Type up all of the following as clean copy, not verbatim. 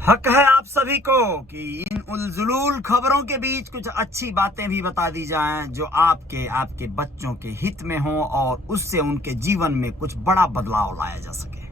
हक है आप सभी को कि इन उलझुलूल खबरों के बीच कुछ अच्छी बातें भी बता दी जाएं जो आपके बच्चों के हित में हो और उससे उनके जीवन में कुछ बड़ा बदलाव लाया जा सके।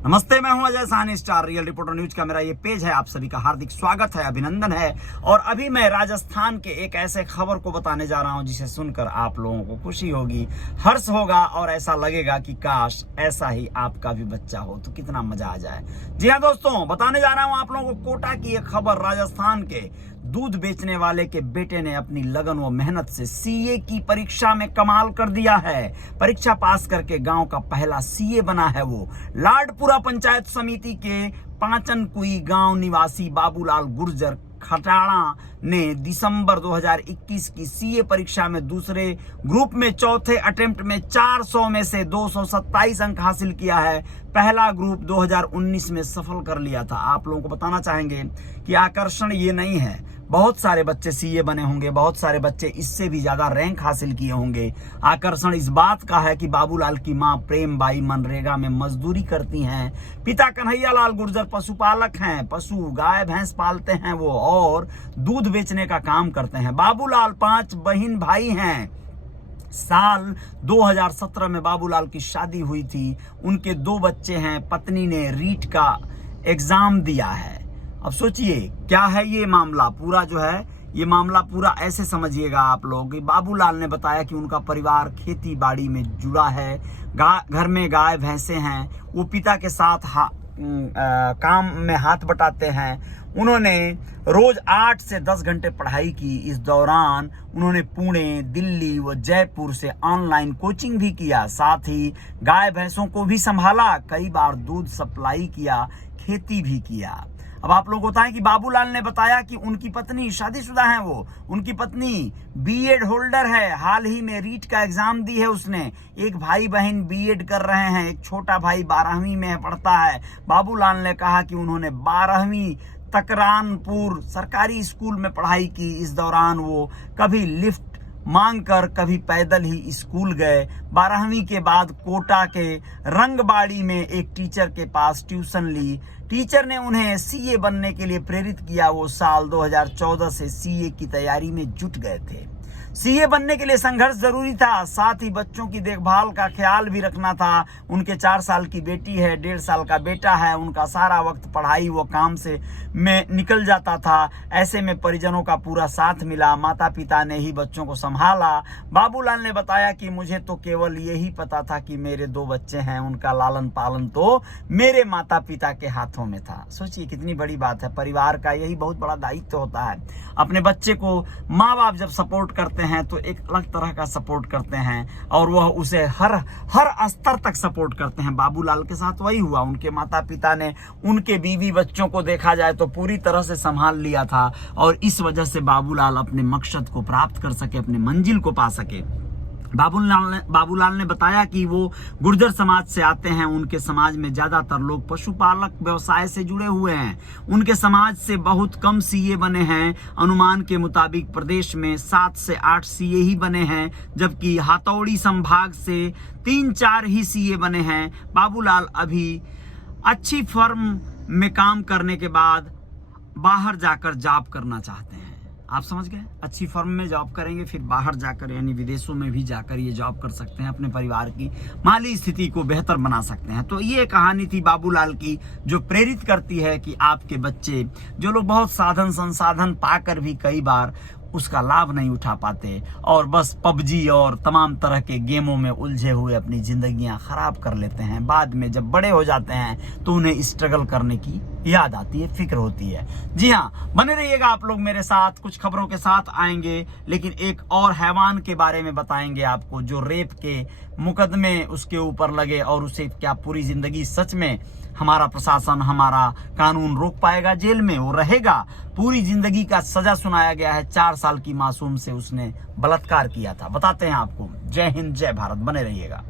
नमस्ते, मैं हूं Ajay Sahni, star real reporter news का मेरा ये पेज है। आप सभी का हार्दिक स्वागत है, अभिनंदन है। और अभी मैं राजस्थान के एक ऐसे खबर को बताने जा रहा हूं जिसे सुनकर आप लोगों को खुशी होगी, हर्ष होगा और ऐसा लगेगा कि काश ऐसा ही आपका भी बच्चा हो तो कितना मजा आ जाए। जी हाँ दोस्तों, बताने जा रहा हूं आप लोगों को कोटा की एक खबर। राजस्थान के दूध बेचने वाले के बेटे ने अपनी लगन व मेहनत से सीए की परीक्षा में कमाल कर दिया है। परीक्षा पास करके गांव का पहला सीए बना है वो। लाडपुरा पंचायत समिति के पाचनकुई गांव निवासी बाबूलाल गुर्जर खटाड़ा ने दिसंबर 2021 की सीए परीक्षा में दूसरे ग्रुप में चौथे अटेम्प्ट में 400 में से 227 अंक हासिल किया है। पहला ग्रुप 2019 में सफल कर लिया था। आप लोगों को बताना चाहेंगे कि आकर्षण ये नहीं है, बहुत सारे बच्चे सीए बने होंगे, बहुत सारे बच्चे इससे भी ज्यादा रैंक हासिल किए होंगे। आकर्षण इस बात का है कि बाबूलाल की मां प्रेम बाई मनरेगा में मजदूरी करती हैं। पिता कन्हैया लाल गुर्जर पशुपालक हैं, पशु गाय भैंस पालते हैं वो और दूध बेचने का काम करते हैं। बाबूलाल 5 बहन भाई हैं। साल 2017 में बाबूलाल की शादी हुई थी। उनके 2 बच्चे हैं। पत्नी ने रीट का एग्जाम दिया है। अब सोचिए क्या है ये मामला पूरा, जो है ये मामला पूरा ऐसे समझिएगा आप लोग कि बाबूलाल ने बताया कि उनका परिवार खेती बाड़ी में जुड़ा है, घर में गाय भैंसे हैं। वो पिता के साथ काम में हाथ बटाते हैं। उन्होंने रोज 8 से 10 घंटे पढ़ाई की। इस दौरान उन्होंने पुणे, दिल्ली व जयपुर से ऑनलाइन कोचिंग भी किया। साथ ही गाय भैंसों को भी संभाला, कई बार दूध सप्लाई किया, खेती भी किया। अब आप लोग बताएं कि बाबूलाल ने बताया कि उनकी पत्नी शादीशुदा है। वो उनकी पत्नी बीएड होल्डर है। हाल ही में रीट का एग्जाम दी है उसने। एक भाई बहन बीएड कर रहे हैं। एक छोटा भाई 12वीं में पढ़ता है। बाबूलाल ने कहा कि उन्होंने 12वीं तकरानपुर सरकारी स्कूल में पढ़ाई की। इस दौरान वो कभी लिफ्ट मांगकर कभी पैदल ही स्कूल गए। 12वीं के बाद कोटा के रंगबाड़ी में एक टीचर के पास ट्यूशन ली। टीचर ने उन्हें सीए बनने के लिए प्रेरित किया। वो साल 2014 से सीए की तैयारी में जुट गए थे। सीए बनने के लिए संघर्ष जरूरी था, साथ ही बच्चों की देखभाल का ख्याल भी रखना था। उनके 4 साल की बेटी है, 1.5 साल का बेटा है। उनका सारा वक्त पढ़ाई व काम से में निकल जाता था। ऐसे में परिजनों का पूरा साथ मिला। माता पिता ने ही बच्चों को संभाला। बाबूलाल ने बताया कि मुझे तो केवल यही पता था कि मेरे 2 बच्चे हैं, उनका लालन पालन तो मेरे माता पिता के हाथों में था। सोचिए कितनी बड़ी बात है। परिवार का यही बहुत बड़ा दायित्व होता है। अपने बच्चे को माँ बाप जब सपोर्ट करते हैं तो एक अलग तरह का सपोर्ट करते हैं और वह उसे हर स्तर तक सपोर्ट करते हैं। बाबूलाल के साथ वही हुआ। उनके माता पिता ने उनके बीवी बच्चों को देखा जाए तो पूरी तरह से संभाल लिया था और इस वजह से बाबूलाल अपने मकसद को प्राप्त कर सके, अपने मंजिल को पा सके। बाबूलाल ने बताया कि वो गुर्जर समाज से आते हैं। उनके समाज में ज्यादातर लोग पशुपालक व्यवसाय से जुड़े हुए हैं। उनके समाज से बहुत कम सीए बने हैं। अनुमान के मुताबिक प्रदेश में 7 से 8 सीए ही बने हैं, जबकि हाथौड़ी संभाग से 3-4 ही सीए बने हैं। बाबूलाल अभी अच्छी फर्म में काम करने के बाद बाहर जाकर जॉब करना चाहते हैं। आप समझ गए, अच्छी फर्म में जॉब करेंगे, फिर बाहर जाकर यानी विदेशों में भी जाकर ये जॉब कर सकते हैं, अपने परिवार की माली स्थिति को बेहतर बना सकते हैं। तो ये कहानी थी बाबूलाल की जो प्रेरित करती है कि आपके बच्चे, जो लोग बहुत साधन संसाधन पाकर भी कई बार उसका लाभ नहीं उठा पाते और बस पबजी और तमाम तरह के गेमों में उलझे हुए अपनी जिंदगियां खराब कर लेते हैं, बाद में जब बड़े हो जाते हैं तो उन्हें स्ट्रगल करने की याद आती है, फिक्र होती है। जी हाँ, बने रहिएगा आप लोग मेरे साथ। कुछ खबरों के साथ आएंगे, लेकिन एक और हैवान के बारे में बताएंगे आपको जो रेप के मुकदमे उसके ऊपर लगे और उसे क्या पूरी जिंदगी सच में हमारा प्रशासन, हमारा कानून रोक पाएगा? जेल में वो रहेगा। पूरी जिंदगी का सजा सुनाया गया है। 4 साल की मासूम से उसने बलात्कार किया था। बताते हैं आपको। जय हिंद, जय भारत, बने रहिएगा।